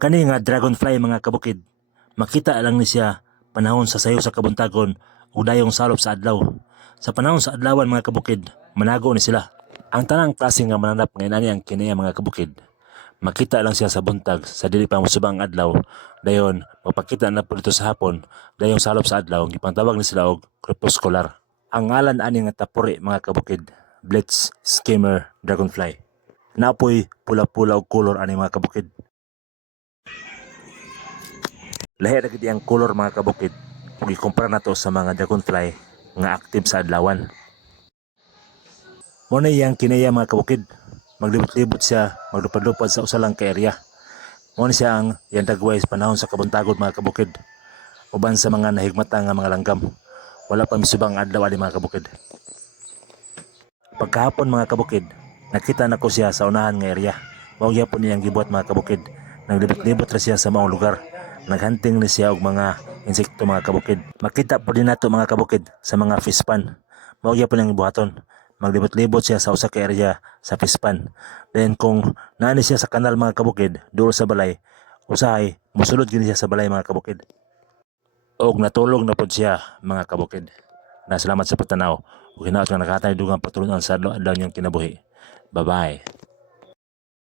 Kani nga dragonfly mga kabukid, makita lang ni siya panahon sa sayo sa kabuntagon ug dayong salop sa adlaw. Sa panahon sa adlawan mga kabukid, manago ni sila. Ang tanang klase nga mananap nga inani ang kini mga kabukid. Makita lang siya sa buntag sa dili pa musubang adlaw. Dayon magpakita na po dito sa hapon, dayong salop sa adlaw gipantawag ni sila og crepuscular. Ang ngalan ani nga tapuri mga kabukid, Blitz skimmer dragonfly. Napoy pula-pula og kolor ani mga kabukid. Lahi na gid ang kolor mga kabukid kung ikumpara nato sa mga dragonfly nga active sa adlawan. Mo na yang kinaya mga kabukid. Maglibot-libot siya, maglupad-lupad sa usalang ka area. Mo na siya ang yang dagway sa panahon sa kabuntagod mga kabukid. Uban sa mga nahigmata nga mga langgam. Wala pa misubang adlaw ani mga kabukid. Pagkahapon mga kabukid, nakita nako siya sa unahan nga area. Mao gyapon niyang gibuhat mga kabukid. Naglibot-libot ra siya sa maong lugar. Naghunting ni siya og mga insekto mga kabukid. Makita po din nato mga kabukid sa mga fish pan. Mao gyapon ang buhaton. Maglibot-libot siya sa usa ka area sa fish pan. Then kung naani siya sa kanal mga kabukid, duol sa balay, usahay mosulod gid siya sa balay mga kabukid. Og natulog na pod siya mga kabukid. Nasalamat sa pagtanaw ug hinaot nga nakatay dugang patulunan sa adlaw niyang kinabuhi. Bye-bye.